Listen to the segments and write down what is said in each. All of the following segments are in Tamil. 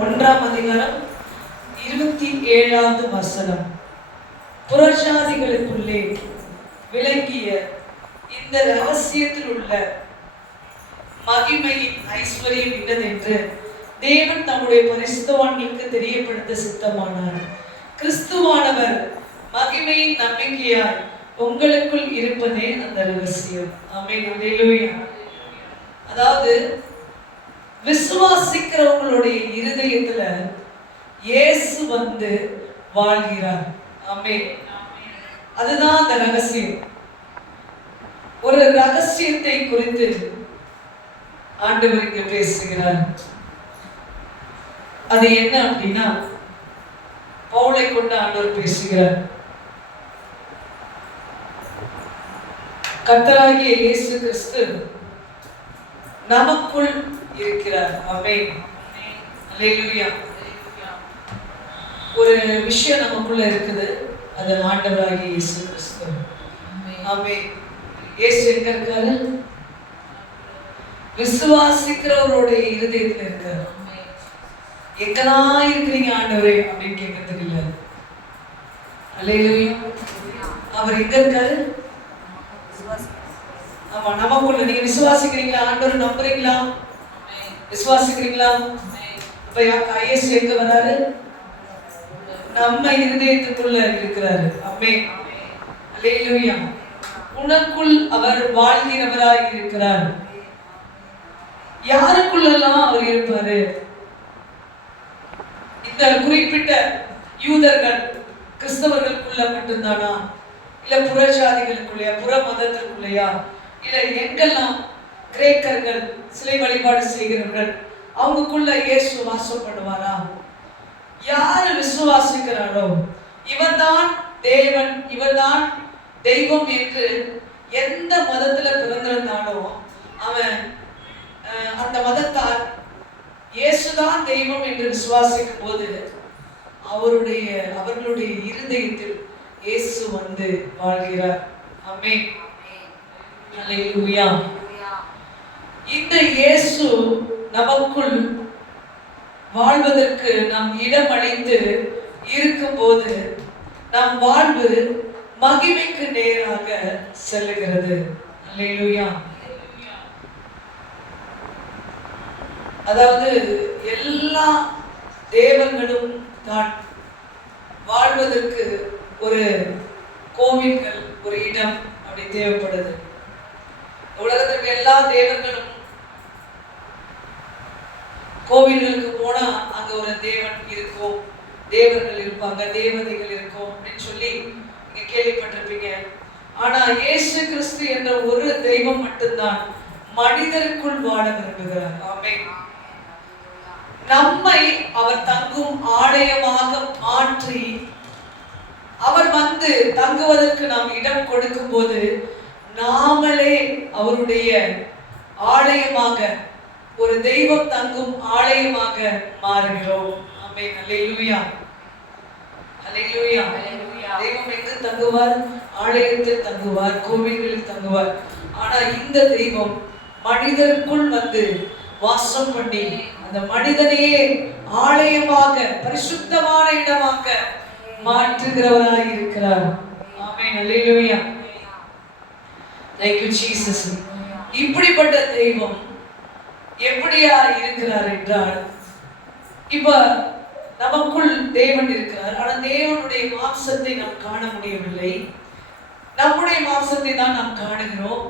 1ஆம் அதிகாரம் 27வது வசனம். புறஜாதிகளுக்குள்ளே விளங்கிய இந்த ரகசியத்தில் உள்ள மகிமையின் ஐஸ்வர்யம் இன்னதென்று தேவன் தம்முடைய பரிசுத்தவான்களுக்கு தெரியப்படுத்த சித்தமானார். கிறிஸ்துவானவர் மகிமையின் நம்பிக்கையாய் உங்களுக்குள் இருப்பதே அந்த ரகசியம். ஆமென். அல்லேலூயா. அதாவது விசுவாசிக்கிறவங்களுடைய இருதயத்துல இயேசு வந்து வாழ்கிறார். ஆமென். அதுதான் அந்த ரகசியம். ஒரு ரகசியத்தை குறித்து ஆண்டவர் இங்க பேசுகிறார். அது என்ன அப்படின்னா, பவுலை கொண்டு ஆண்டவர் பேசுகிறார். கர்த்தராகிய இயேசு கிறிஸ்து நமக்குள் இருக்கிறார். ஆமென். அல்லேலூயா. ஒரு விஷயம் நமக்குள்ள இருக்குது, அது ஆண்டவராகிய இயேசு கிறிஸ்து. ஆமென். இயேசு எங்க இருக்காரு? விசுவாசிக்கிறவருடைய இருதயத்துல இருக்காரு. எங்கதான் இருக்கிறீங்க ஆண்டவரே அப்படின்னு கேட்கறதுக்கு இல்ல. அல்லேலூயா. அவர் எங்க இருக்காரு? ஆமா, நமக்குள்ள. நீங்க விசுவாசிக்கிறீங்களா? ஆண்டவர் நம்புறீங்களா? விசுவாசிக்கிறீங்களா? அப்ப இயேசு எங்க வராரு? நம்ம இருதயத்துக்குள்ள இருக்கிறாரு. ஆமென். அல்லேலூயா. உனக்குள் அவர் வாழ்கிறவராய் இருக்கிறார். யாருக்குள்ளெல்லாம் அவர் இருப்பாரு? இந்த குறிப்பிட்ட யூதர்கள் கிறிஸ்தவர்களுக்குள்ள மட்டும்தானா, இல்ல புறஜாதிகளுக்குள்ளயா, புற மதத்திற்குள்ளயா, இல்ல எங்கெல்லாம் கிரேக்கர்கள் சிலை வழிபாடு செய்கிறவர்கள் அவங்களுக்குள்ள இயேசு வாசம் பண்ணுவாரா? யாரு விசுவாசிக்கிறாரோ இவன்தான் தேவன், இவன்தான் தெய்வம் என்று எந்த மதத்துல பிறந்திருந்தானோ அவன் அந்த மதத்தார் இயேசுதான் தெய்வம் என்று விசுவாசிக்கும் போது அவர்களுடைய இருதயத்தில் இயேசு வந்து வாழ்கிறார். ஆமென். அல்லேலூயா. இந்த இயேசு நமக்குள் வாழ்வதற்கு நாம் இடமளித்து இருக்கும்போது நம் வாழ்வு மகிமைக்கு நேராக செல்லுகிறது. அல்லேலூயா. அதாவது எல்லா தேவர்களும் தான் வாழ்வதற்கு ஒரு கோவில்கள், ஒரு இடம் அப்படி தேவைப்படுது. உலகத்திற்கு எல்லா தேவர்களும் கோவில்களுக்கு போனா அங்க ஒரு தேவன் இருக்கும், தேவர்கள் இருப்பாங்க, தேவதைகள் இருக்கும் அப்படின்னு சொல்லி நீங்க கேள்விப்பட்டிருப்பீங்க. ஆனா இயேசு கிறிஸ்து என்ற ஒரு தெய்வம் மட்டும்தான் மனிதருக்குள் வாழ விரும்புகிறார். ஆமென். நம்மை அவர் தங்கும் ஆலயமாக மாற்றி அவர் வந்து தங்குவதற்கு நாம் இடம் கொடுக்கும் போது நாமளே அவருடைய ஆலயமாக, ஒரு தெய்வம் தங்கும் ஆலயமாக மாறுகிறோம். ஆமென். அல்லேலூயா. அல்லேலூயா. தெய்வம் எங்கு தங்குவார்? ஆலயத்தில் தங்குவார், கோவில்களில் தங்குவார். ஆனா இந்த தெய்வம் மனிதருக்குள் வந்து வாசம் பண்ணி அந்த மனிதனையே ஆலயமாக, பரிசுத்தமான இடமாக மாற்றுகிறவராய் இருக்கிறார். ஆமென். அல்லேலூயா. Thank you Jesus. இப்படிப்பட்ட தெய்வம் எப்படியா இருக்கிறார் என்றால், இப்ப நமக்குள் தேவன் இருக்கிறார். ஆனா தேவனுடைய மாம்சத்தை நாம் காண முடியவில்லை. நம்முடைய மாம்சத்தை தான் நாம் காணுகிறோம்.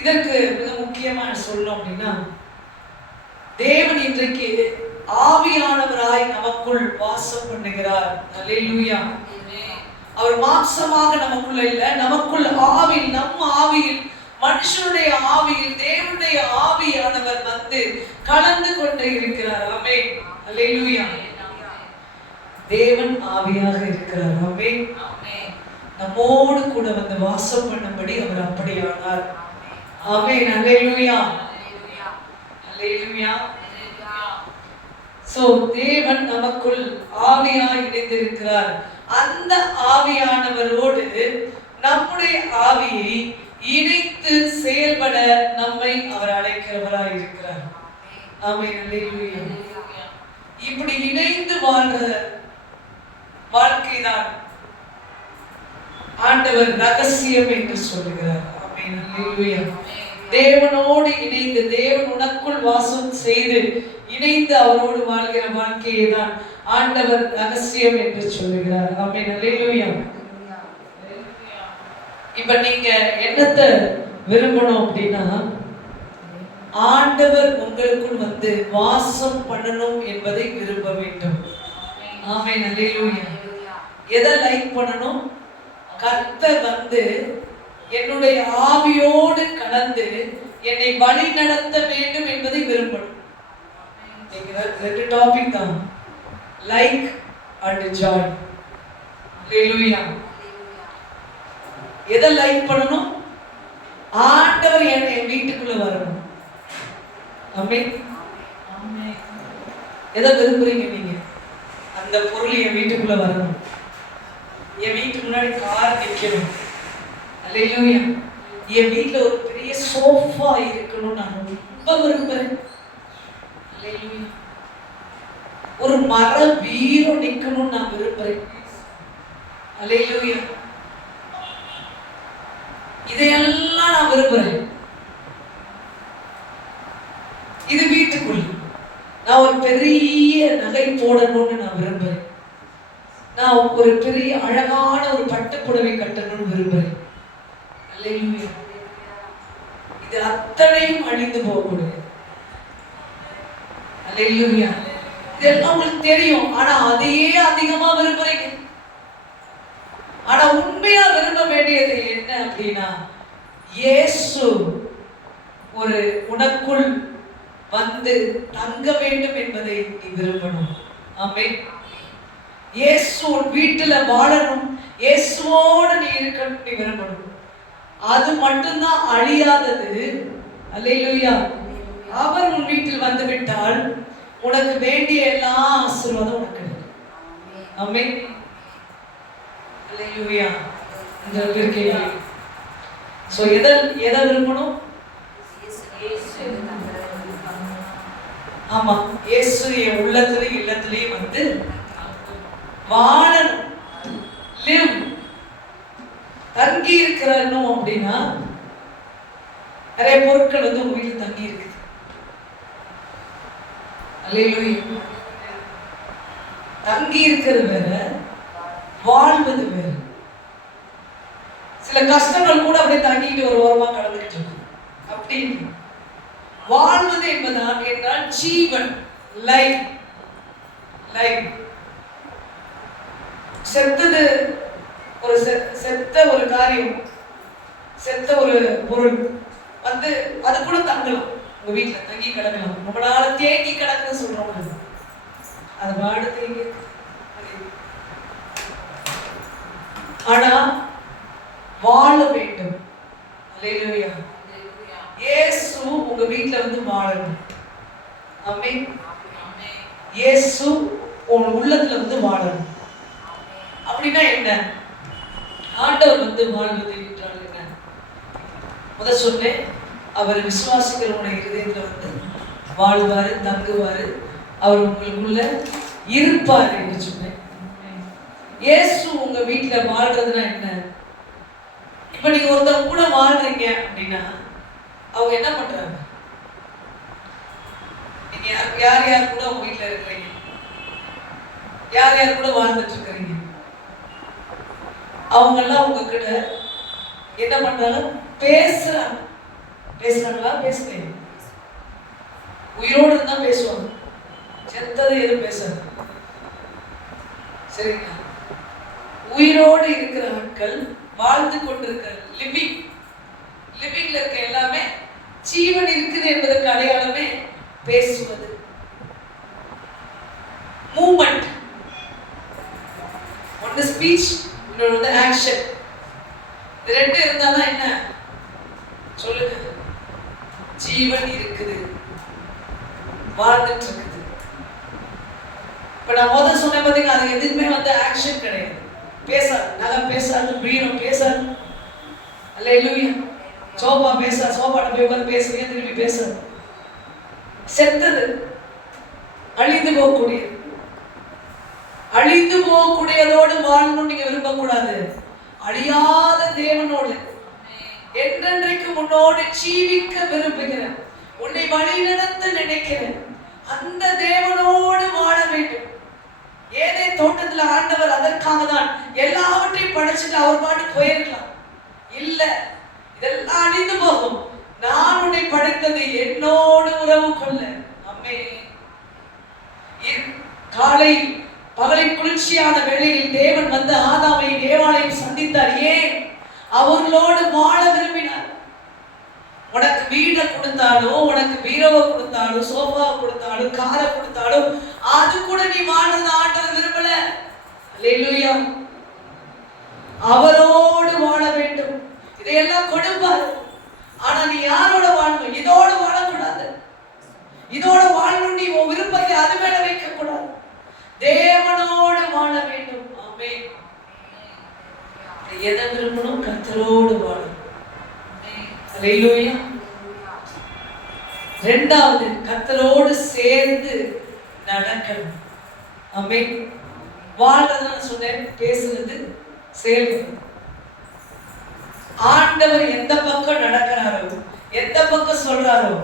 இதற்கு மிக முக்கியமா சொல்லணும் அப்படின்னா, தேவன் இன்றைக்கு ஆவியானவராய் நமக்குள் வாசம் பண்ணுகிறார். அல்லேலூயா. அவர் மாம்சமாக நமக்குள்ள இல்ல, நமக்குள் ஆவியில், நம் ஆவியில், மனுஷனுடைய ஆவியில் தேவனுடைய ஆவியானவர் வந்து கலந்து கொண்டே இருக்கிறார். ஆமென். அல்லேலூயா. தேவன் ஆவியாக இருக்கிறார். ஆமென். நம்மோடு கூட வந்து வாசம் பண்ணும்படி அவர் அப்படியானார். ஆமென். அல்லேலூயா. அல்லேலூயா. சோ தேவன் நமக்குள் ஆவியாய் இணைந்திருக்கிறார். அந்த ஆவியானவரோடு நம்முடைய ஆவியை இணைத்து செயல்பட நம்மை அவர் அழைக்கிறவராய் இருக்கிறார். ஆமென். அல்லேலூயா. இப்படி இணைந்து வாழ்ற வாழ்க்கைதான் ஆண்டவர் ரகசியம் என்று சொல்லுகிறார். ஆமென். அல்லேலூயா. தேவனோடு இணைந்து, தேவன் உனக்குள் வாசம் செய்து இணைந்து அவரோடு வாழ்கிற வாழ்க்கையை தான் ஆண்டவர் ரகசியம் என்று சொல்லுகிறார். ஆமென். அல்லேலூயா. இப்ப நீங்க என்னத்தை விரும்பணும் அப்படின்னா, ஆண்டவர் உங்களுக்குள் வந்து வாசம் பண்ணணும் என்பதை விரும்ப வேண்டும். ஆமென். அல்லேலூயா. எதை லைக் பண்ணணும்? கர்த்தர் வந்து என்னுடைய ஆவியோடு கலந்து என்னை வழி நடத்த வேண்டும் என்பதை விரும்பணும். ரெண்டு டாபிக் தான், லைக் அண்ட் ஜாய். அல்லேலூயா. எதை லைக் பண்ணணும்? ஆண்டவர் என் வீட்டுக்குள்ள வரணும். ஆமென். ஆமென். எதை விரும்புறீங்க நீங்க? அந்த பொருள் என் வீட்டுக்குள்ள வரணும், என் வீட்டுக்கு முன்னாடி கார் நிக்கணும். அல்லேலூயா. என் வீட்டுல ஒரு பெரிய சோஃபா இருக்கணும் நான் ரொம்ப விரும்புறேன். அல்லேலூயா. ஒரு மர பீரோ நிக்கணும் நான் விரும்புறேன். அல்லேலூயா. இதையெல்லாம் நான் விரும்புறேன். இது வீட்டுக்குள்ள. நான் ஒரு பெரிய நகை போடணும்னு நான் விரும்புறேன். நான் ஒரு பெரிய அழகான ஒரு பட்டு புடவை கட்டணும்னு விரும்புறேன். அல்லேலூயா. இது அத்தனையும் அழிந்து போகக்கூடாது. அல்லேலூயா. இதெல்லாம் உங்களுக்கு தெரியும், ஆனா அதையே அதிகமா விரும்புறீங்க. ஆனா உண்மையா விரும்ப வேண்டியது என்ன அப்படின்னா, இயேசு ஒரு உனக்குள் வந்து தங்க வேண்டும் என்பதை நீ விரும்பணும். ஆமென். இயேசு உன் வீட்டுல வாழணும், இயேசுவோடு நீ இருக்கணும் நீ விரும்பணும். அது மட்டும்தான் அழியாதது. அல்லேலூயா. அவர் உன் வீட்டில் வந்து விட்டால் உனக்கு வேண்டிய எல்லா ஆசீர்வாதம் உனக்கு கிடைக்கும். ஆமென். அல்லேலூயா. இந்த இருக்கீங்க. சோ எதை விரும்பணும்? ஆமா, இயேசு என் உள்ளத்திலேயும் இல்லத்திலேயும் வந்து வாழணும். லிவ். தங்கி இருக்கிறனும் அப்படின்னா நிறைய பொருட்கள் வந்து உங்க வீட்டில் தங்கி இருக்குது. அல்லேலூயா. தங்கி இருக்கிறது வேற, வாழ்வது வேற. சில கஷ்டங்கள் கூட அப்படியே தங்கிட்டு ஒரு ஓரமா கடந்துகிட்டு இருக்கும். அப்படி வாழ்வது என்பதான் என்றால் ஜீவன், லைஃப். லைஃப். செத்தது ஒரு செத்த ஒரு காரியம், செத்த ஒரு பொருள் வந்து அது கூட தங்கலாம், உங்க வீட்டுல தங்கி கிடக்கலாம். ரொம்ப நாள தேங்கி கிடக்குன்னு சொல்றோம், அது பாடு தேங்கி. ஆனா வாழ வேண்டும். அல்லேலூயா. இயேசு உங்க வீட்டுல வந்து வாழணும். ஆமென். இயேசு உன் உள்ளத்துல வந்து வாழணும். அப்படின்னா என்ன? ஆண்டவர் வந்து வாழ்வது என்றால் என்ன? முதல் சொன்னேன், அவர் விசுவாசிக்கிறவனுடைய இருதயத்துல வந்து வாழ்வாரு, தங்குவாரு, அவர் உங்களுக்குள்ள இருப்பாரு என்று சொன்னேன். இயேசு உங்க வீட்டுல வாழ்றதுன்னா என்ன? இப்ப நீங்க ஒருத்தர் கூட வாழ்றீங்க அப்படின்னா அவங்க என்ன பண்றாங்க? நீங்க யார் யார் கூட உங்க வீட்டுல இருக்கிறீங்க? யார் யார் கூட வாழ்ந்துட்டு இருக்கிறீங்க? அவங்க எல்லாம் உங்ககிட்ட என்ன பண்றாங்க? பேசுறாங்க. பேசுறாங்களா? பேசலையா? உயிரோடு இருந்தா பேசுவாங்க, செத்தது எதுவும் பேசாது. சரிங்களா? உயிரோடு இருக்கிற ஆட்கள், வாழ்ந்து கொண்டிருக்கிற லிவிங்ல இருக்க எல்லாமே, ஜீவன் இருக்குது என்பதற்கு அடையாளமே பேசுவது, மூமெண்ட். ஒன்று ஸ்பீச், இன்னொன்று வந்து ஆக்ஷன். இது ரெண்டு இருந்தாதான் என்ன சொல்லுங்க? ஜீவன் இருக்குது, வாழ்ந்துட்டு இருக்குது. இப்ப நான் முதல் சொன்ன பார்த்தீங்கன்னா, அது எதுவுமே வந்து ஆக்ஷன் கிடையாது. பேசாது, நகம் பேசாது, பீரம் பேசாது. அல்லேலூயா. சோபா பேசாது, சோபாட்ட போய் உட்காந்து பேசுறீங்க, திரும்பி பேசாது. செத்தது, அழிந்து போகக்கூடியது. அழிந்து போகக்கூடியதோடு வாழணும் நீங்க விரும்பக்கூடாது. அழியாத தேவனோடு என்றென்றைக்கு உன்னோடு ஜீவிக்க விரும்புகிறேன், உன்னை வழி நடத்த நினைக்கிறேன், அந்த தேவனோடு வாழ வேண்டும். ஏதே தோட்டத்துல ஆண்டவர் அதற்காக தான் எல்லாவற்றையும் படைச்சிட்டு அவர் பாட்டு போயிருக்கலாம். இல்ல, இதெல்லாம் அழிந்து போகும், நான் உன்னை படைத்தது என்னோடு உறவு கொள்ள. அம்மே, காலை பகலின் குளிர்ச்சியான வேளையில் தேவன் வந்து ஆதாமையும் ஏவாளையும் சந்தித்தார். ஏன்? அவர்களோடு வாழ விரும்பினார். உனக்கு வீடை கொடுத்தாலும், உனக்கு பீரோவை கொடுத்தாலும், சோஃபா கொடுத்தாலும், காரை கொடுத்தாலும் அது கூட நீ வாழ்றது ஆண்டவர் விரும்பல. அல்லேலூயா. அவரோடு வாழ வேண்டும். இதையெல்லாம் கொடுப்பார். ஆனா நீ யாரோட வாழணும்? இதோட வாழக்கூடாது. இதோட வாழணும். நீ உன் விருப்பத்தை அது மேல வைக்க கூடாது. தேவனோடு வாழ வேண்டும். ஆமென். எதை விரும்பணும்? கர்த்தரோடு வாழணும். அல்லேலூயா. இரண்டாவது, கர்த்தரோடு சேர்ந்து நடக்கணும். ஆமென். வாழ்றது நான் சொன்னேன், பேசுறது செயல்படும். ஆண்டவர் எந்த பக்கம் நடக்கிறாரோ, எந்த பக்கம் சொல்றாரோ,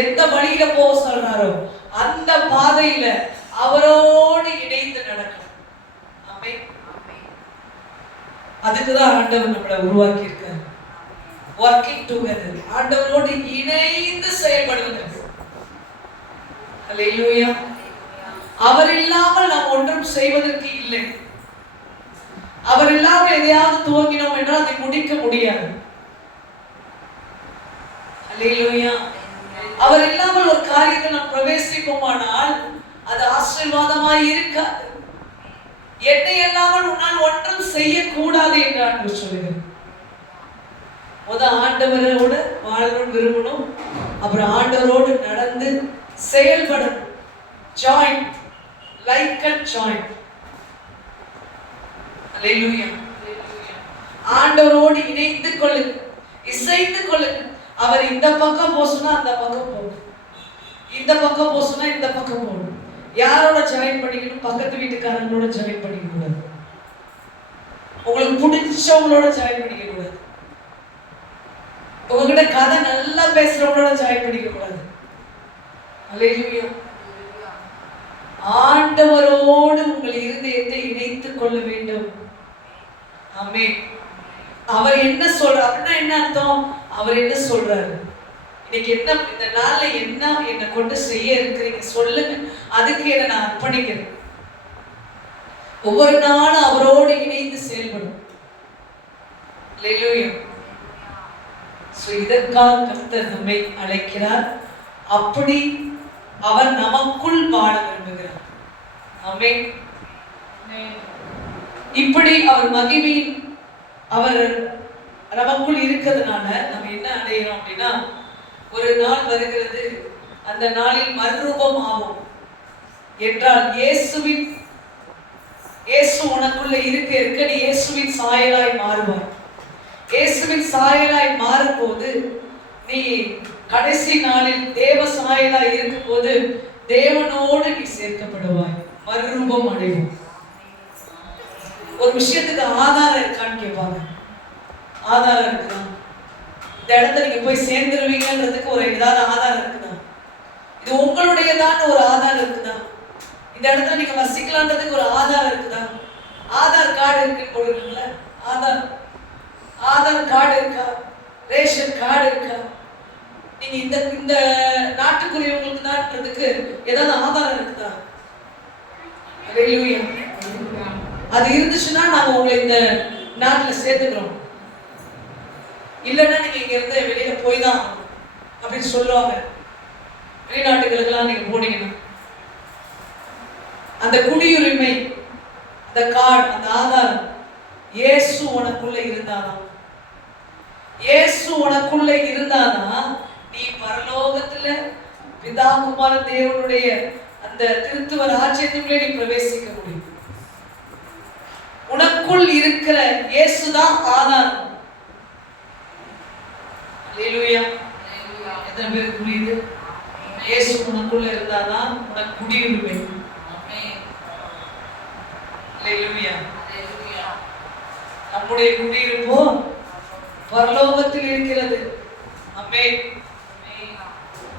எந்த வழியில போக சொல்றாரோ அந்த பாதையில அவரோடு இணைந்து நடக்கணும். ஆமென். அதுக்குதான் ஆண்டவர் நம்மளை உருவாக்கி இருக்கார். working together, ஆண்டவரோடு இணைந்து செயல்படுவது. அல்லேலூயா. அவர் இல்லாமல் நாம் ஒன்றும் செய்வதற்கு இல்லை. அவர் இல்லாமல் எதையாவது துவங்கினோம் என்றால் அதை முடிக்க முடியாது. அல்லேலூயா. அவர் இல்லாமல் ஒரு காரியத்தை நாம் பிரவேசிப்போமானால் அது ஆசீர்வாதமாய் இருக்காது. என்னை இல்லாமல் உன்னால் ஒன்றும் செய்யக்கூடாது என்று ஆண்டவர் சொல்லுகிறார். ஆண்டவரோடு வாழணும் விரும்பணும், அப்புறம் ஆண்டவரோடு நடந்து செயல்படணும். Join like and join. Hallelujah. ஆண்டவரோடு இணைந்து கொள்ளுங்க, இசைந்து கொள்ளுங்க. அவர் இந்த பக்கம் போசுனா அந்த பக்கம் போகணும், இந்த பக்கம் போசுனா இந்த பக்கம் போகணும். யாரோட ஜாயின் பண்ணிக்கணும்? பக்கத்து வீட்டுக்காரங்களோட ஜாயின் பண்ணிக்க கூடாது. உங்களுக்கு பிடிச்சவங்களோட ஜாயின் பண்ணிக்க கூடாது. உங்ககிட்ட கதை நல்லா பேசுறவங்களோட ஜாயின் பண்ணிக்க கூடாது. அல்லேலூயா. ஆண்டவரோடு உங்கள் இருதயத்தை இணைத்துக் கொள்ள வேண்டும். ஆமென். அவர் என்ன சொல்றார் அப்படின்னா என்ன அர்த்தம்? அவர் என்ன சொல்றாரு, இன்னைக்கு என்ன, இந்த நாள்ல என்ன என்னை கொண்டு செய்ய இருக்கிறீங்க சொல்லுங்க, அதுக்கு என்ன நான் அர்ப்பணிக்கிறேன். ஒவ்வொரு நாளும் அவரோடு இணைந்து செயல்படும். அல்லேலூயா. இதற்காக கர்த்தர் நம்மை அழைக்கிறார். அப்படி அவர் நமக்குள் வாழ விரும்புகிறார். ஆமென். இப்படி அவர் மகிமையின் அவர் நமக்குள் இருக்கிறதுனால நம்ம என்ன அடைகிறோம் அப்படின்னா, ஒரு நாள் வருகிறது, அந்த நாளில் மறுரூபம் ஆகும் என்றால் இயேசு உனக்குள்ள இருக்க இருக்க நீ இயேசுவின் சாயலாய் மாறுவாய். இயேசுவின் சாயலாய் மாறும்போது நீ கடைசி நாளில் தேவ சாயலாய் இருக்கும் போது தேவனோடு நீ சேர்க்கப்படுவாய், மறுரூபம் அடைவோம். ஒரு விஷயத்துக்கு ஆதாரம் இருக்கான்னு கேட்பாங்க. ஆதாரம் இருக்குதா? இந்த இடத்துல நீங்க போய் சேர்ந்துருவீங்கன்றதுக்கு ஒரு ஏதாவது ஆதாரம் இருக்குதா? இது உங்களுடையதான ஒரு ஆதாரம் இருக்குதா? இந்த இடத்துல நீங்க வசிக்கலான்றதுக்கு ஒரு ஆதாரம் இருக்குதா? ஆதார் கார்டு இருக்குன்னு போடுறீங்களா? ஆதார் கார்டு இருக்கா? ரேஷன் கார்டு இருக்கா? நீங்க இந்த நாட்டுக்குரியவங்களுக்கு தான்றதுக்கு ஏதாவது ஆதாரம் இருக்குதா? அல்லேலூயா. அது இருந்துச்சுன்னா நாங்க உங்களை இந்த நாட்டுல சேர்த்துக்கிறோம். இல்லைன்னா நீங்க இங்க இருந்து வெளியில போய் தான் அப்படின்னு சொல்லுவாங்க. வெளிநாட்டுகளுக்கெல்லாம் நீங்க போனீங்கன்னா அந்த குடியுரிமை, அந்த கார்டு, அந்த ஆதாரம் இயேசு உனக்குள்ள இருந்தாதான். இயேசு உனக்குள்ள இருந்தாதான் நீ பரலோகத்துல பிதா குமார தேவனுடைய அந்த கிறிஸ்துவ ராஜ்யத்துக்குள்ளே நீ பிரவேசிக்க முடியும். உனக்குள் இருக்கிற இயேசுதான் ஆதாரம். அல்லேலூயா. எத்தனை பேருக்கு புரியுது? இயேசு உனக்குள்ள இருந்தாதான் உனக்கு குடியுரிமை. நம்முடைய குடியிருப்போ பரலோகத்தில் இருக்கிறது. ஆமென்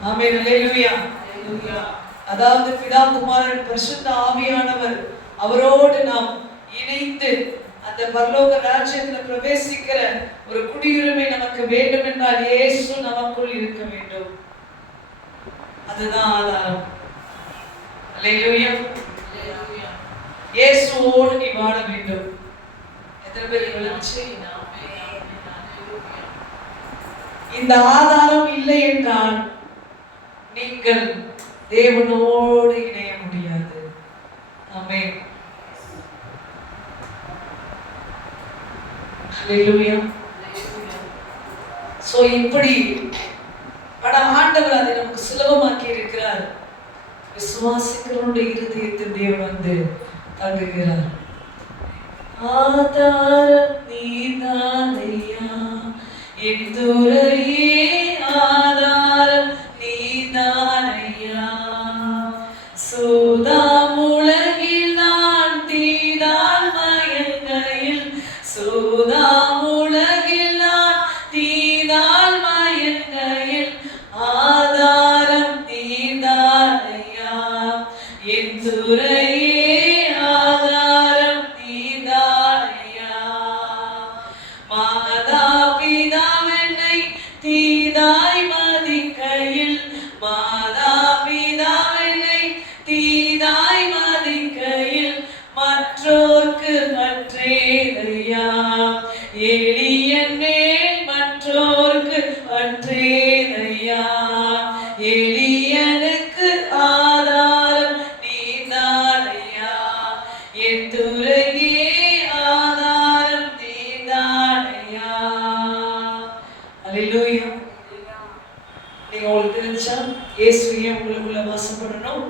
ஆமென் அல்லேலூயா. அதாவது பிதா குமாரன் பரிசுத்த ஆவியானவர் அவரோடு நாம் இணைந்து அந்த பரலோக ராஜ்யத்தில் பிரவேசிக்கிற ஒரு குடியுரிமை நமக்கு வேண்டும் என்றால் இயேசு நமக்குள் இருக்க வேண்டும். அதுதான் ஆதாரம். அல்லேலூயா. இயேசுவோடு நீ வாழ வேண்டும். எத்தனை பேர் விளங்குச்சு? இந்த ஆதாரம் இல்லை என்றால் நீங்கள் தேவனோடு இணைய முடியாது. ஆமென். ஹல்லேலூயா. சோ இப்படி ஆண்டவர் அதை நமக்கு சுலபமாக்கி இருக்கிறார். விசுவாசிக்கிறவருடைய இருதயத்தில் தேவன் வந்து தங்குகிறார். ஆதாரம் நீதானையா என் துறையே, ஆதாரம் நீதானையா. சூதாம் உலகில் நான் தீதால் மயங்கையில், சூதாம் உலகில் நான் தீதால் மயங்கையில், ஆதாரம் நீதானையா என் துறையே, ஆதாரம் நீதானையா. மாதா பிதாவென்னை தீதாய் மதிக்கையில், மாதா பிதாவென்னை தீதாய் மதிக்கையில், மற்றோர்க்கு மற்றேதையா. எளியன் மேல் மற்றோர்க்கு மற்றேதையா. எளியனுக்கு ஆதாரம் நீதானையா என் துறையே, ஆதாரம் நீதானையா. அல்லேலூயா. நீங்க உங்களுக்கு தெரிஞ்சா இயேசுவே உங்களுக்குள்ள வாசம் பண்ணணும்.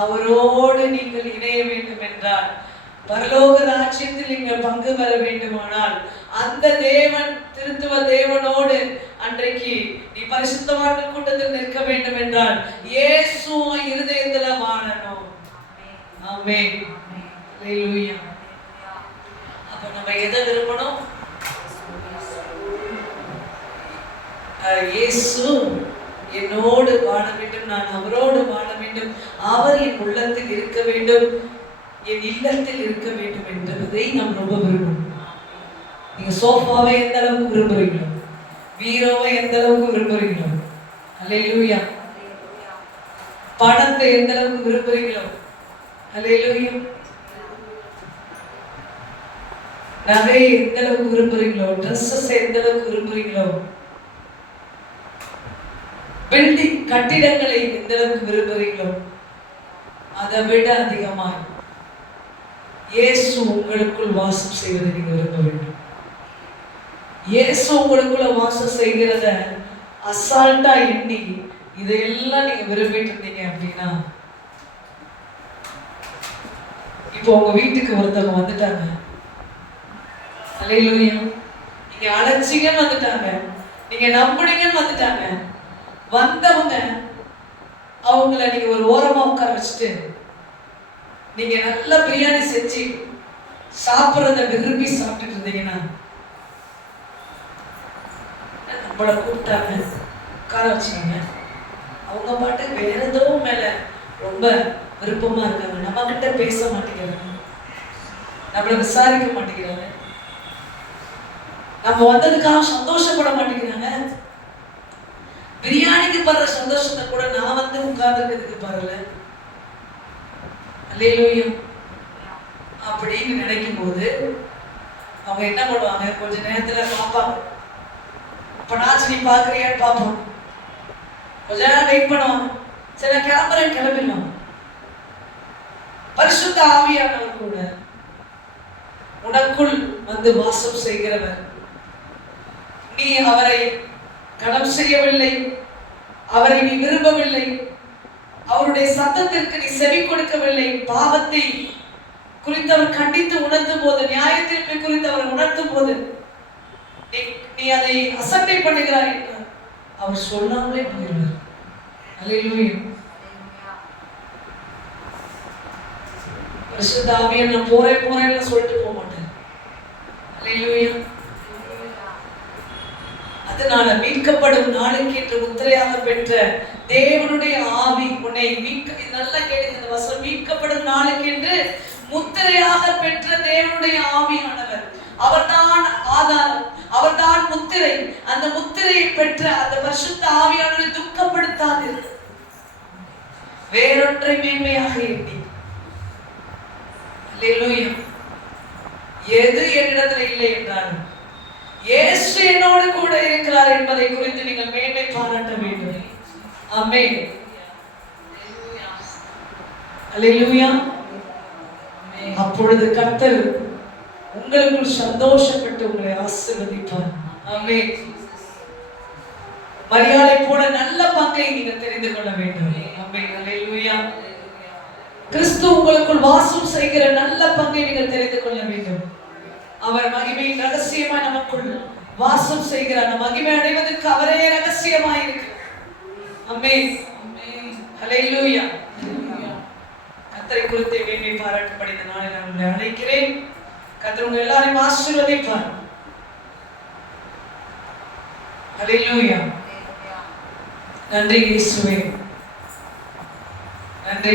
அவரோடு நீங்கள் இணைய வேண்டும் என்றால், பரலோக ராஜ்யத்தில் நீங்கள் பங்கு பெற வேண்டுமானால், அந்த தேவன் திருத்துவ தேவனோடு அன்றைக்கு நீ பரிசுத்தவான்கள் கூட்டத்தில் நிற்க வேண்டும் என்றால் இயேசுவை இருதயத்துல வாழணும். ஆமென் அல்லேலூயா. அப்ப நம்ம எதை விரும்பணும்? இயேசு என்னோடு வாழ வேண்டும், நான் அவரோடு வாழ வேண்டும், அவர் என் உள்ளத்தில் இருக்க வேண்டும், என் இல்லத்தில் இருக்க வேண்டும் என்பதை நாம் ரொம்ப விரும்பணும். நீங்க சோஃபாவை எந்த அளவுக்கு விரும்புறீங்களோ, பீரோவை எந்த அளவுக்கு விரும்புறீங்களோ, அல்லேலூயா, பணத்தை எந்த அளவுக்கு விரும்புறீங்களோ, அல்லேலூயா, நகை எந்த அளவுக்கு விரும்புறீங்களோ, ட்ரெஸ்ஸஸ் எந்த அளவுக்கு விரும்புறீங்களோ, பில்டிங் கட்டிடங்களை எந்த அளவுக்கு விரும்புறீங்களோ, அதை விட அதிகமாய் இயேசு உங்களுக்குள் வாசம் செய்வதை நீங்க விரும்ப வேண்டும். இயேசு உங்களுக்குள்ள வாசம் செய்கிறத அசால்ட்டா எண்ணி இதையெல்லாம் நீங்க விரும்பிட்டு இருந்தீங்க அப்படின்னா, இப்போ உங்க வீட்டுக்கு ஒருத்தவங்க வந்துட்டாங்க, அல்லேலூயா, நீங்க அழைச்சிங்கன்னு வந்துட்டாங்க, நீங்க நம்புனீங்கன்னு வந்துட்டாங்க. வந்தவங்க அவங்கள நீங்க ஒரு ஓரமா உட்கார வச்சுட்டு நீங்க நல்ல பிரியாணி செஞ்சு சாப்பிட்றத விரும்பி சாப்பிட்டுட்டு இருந்தீங்கன்னா, நம்மளை கூப்பிட்டாங்க, உட்கார வச்சாங்க, அவங்க பாட்டு வேற ஏதோ மேல ரொம்ப விருப்பமா இருக்காங்க, நம்ம கிட்ட பேச மாட்டேங்கிறாங்க, நம்மளை விசாரிக்க மாட்டேங்கிறாங்க, நம்ம வந்ததுக்காக சந்தோஷப்பட மாட்டேங்கிறாங்க. பிரியாணிக்கு படுற சந்தோஷத்தை கூட நான் வந்து உட்கார்ந்துக்கிறதுக்கு பாருல, அல்லேலூயா, அப்படின்னு நினைக்கும் போது அவங்க என்ன பண்ணுவாங்க? கொஞ்ச நேரத்துல பார்ப்பாங்க, அப்பனாச்சும் நீ பாக்குறியான்னு பார்ப்போம், கொஞ்ச நேரம் வெயிட் பண்ணுவாங்க, சரி நான் கிளம்புறேன் கிளம்பிடுவாங்க. பரிசுத்த ஆவியானவர் கூட உனக்குள் வந்து வாசம் செய்கிறவர். நீ அவரை கனம் செய்யவில்லை, அவரை நீ விரும்பவில்லை, அவருடைய சத்தத்திற்கு நீ செவி கொடுக்கவில்லை, பாவத்தை குறித்து அவர் கண்டித்து உணர்த்தும் போது, நியாய தீர்ப்பை குறித்து அவர் உணர்த்தும் போது நீ அதை அசட்டை பண்ணுகிறாய், அவர் சொல்லாமலே போயிடுவார். அல்லேலூயா. பரிசுத்த ஆவியை நான் போறேன்னு சொல்லிட்டு போக மாட்டேன். அல்லேலூயா. அதனால மீட்கப்படும் நாளுக்கு என்று முத்திரையாக பெற்ற தேவனுடைய ஆவி உன்னை மீட்க, நல்லா கேளுங்க இந்த வசனம், மீட்கப்படும் நாளுக்கு என்று முத்திரையாக பெற்ற தேவனுடைய ஆவியானவர், அவர்தான் ஆதாரம், அவர்தான் முத்திரை. அந்த முத்திரையை பெற்ற அந்த பரிசுத்த ஆவியானவரை துக்கப்படுத்தாது, வேறொன்றை மேன்மையாக எண்ணி. அல்லேலூயா. எது என்னிடத்தில் இல்லை என்றாலும் இயேசு என்னோடு கூட இருக்கிறார் என்பதை குறித்து நீங்கள் மேன்மை பாராட்ட வேண்டும். ஆமென். அல்லேலூயா. அப்பொழுது கர்த்தர் உங்களுக்குள் சந்தோஷப்பட்டு உங்களை ஆசீர்வதிப்பார். ஆமென். மரியாதை போல நல்ல பங்கை நீங்கள் தெரிந்து கொள்ள வேண்டும். ஆமென். அல்லேலூயா. கிறிஸ்து உங்களுக்குள் வாசம் செய்கிற நல்ல பங்கை நீங்கள் தெரிந்து கொள்ள வேண்டும். அவர் மகிமையின் ரகசியமாய் நமக்குள் வாசம் செய்கிறார். அந்த மகிமை அடைவதற்கு அவரே ரகசியமாய் இருக்கிறார். ஆமென். அல்லேலூயா. கர்த்தரை குறித்து மேன்மை பாராட்டப்படி இந்த நாளை நான் உங்களை அழைக்கிறேன். கர்த்தர் உங்கள் எல்லாரையும் ஆசீர்வதிப்பார். அல்லேலூயா. நன்றி இயேசுவே. நன்றி.